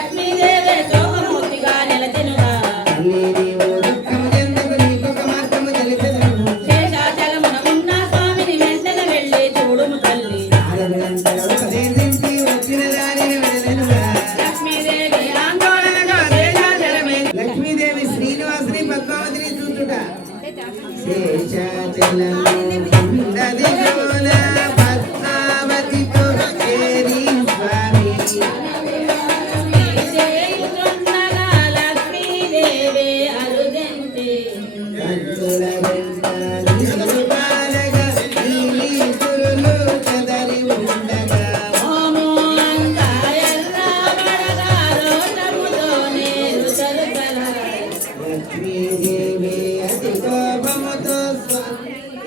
Let me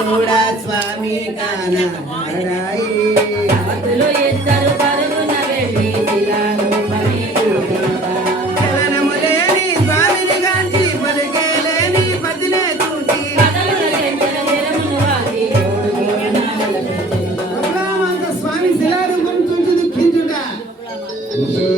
చూడా స్వామి కానాడాయి అవతులు ఇద్దరు తరుగున వెళ్ళి జిల్లాను Yeah.